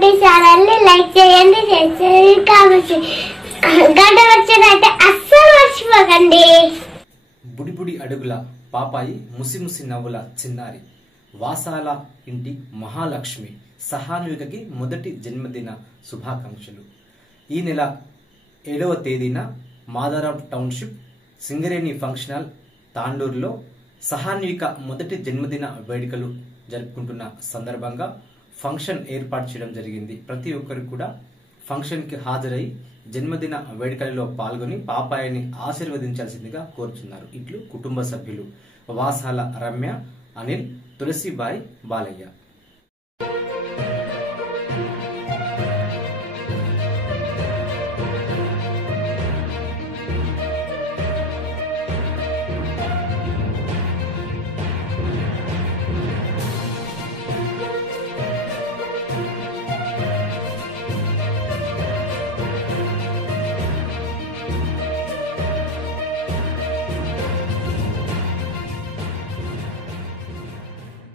ఇలాంటి ఛానల్ని లైక్ చేయండి, షేర్ చేయండి, కామెంట్ చేయండి. గంట వచ్చేదైతే అస్సలు మర్చిపోకండి. బుడిబుడి అడుగుల పాపాయి, ముసిముసి నవ్వుల చిన్నారి, వాసాల ఇంటి మహాలక్ష్మి సహాన్వికకి మొదటి జన్మదిన శుభాకాంక్షలు. ఈ నెల 7వ తేదీన Madaram township Singareni function hall తాండూరులో సహాన్విక మొదటి జన్మదిన వేడుకలు జరుపుకుంటున్న సందర్భంగా ఫంక్షన్ ఏర్పాటు చేయడం జరిగింది. ప్రతి ఒక్కరు కూడా ఫంక్షన్ కి హాజరై జన్మదిన వేడుకలలో పాల్గొని పాపాయిని ఆశీర్వదించాల్సిందిగా కోరుచున్నారు. ఇట్లు కుటుంబ సభ్యులు వాసాల రమ్య, అనిల్, తులసిబాయి, బాలయ్య.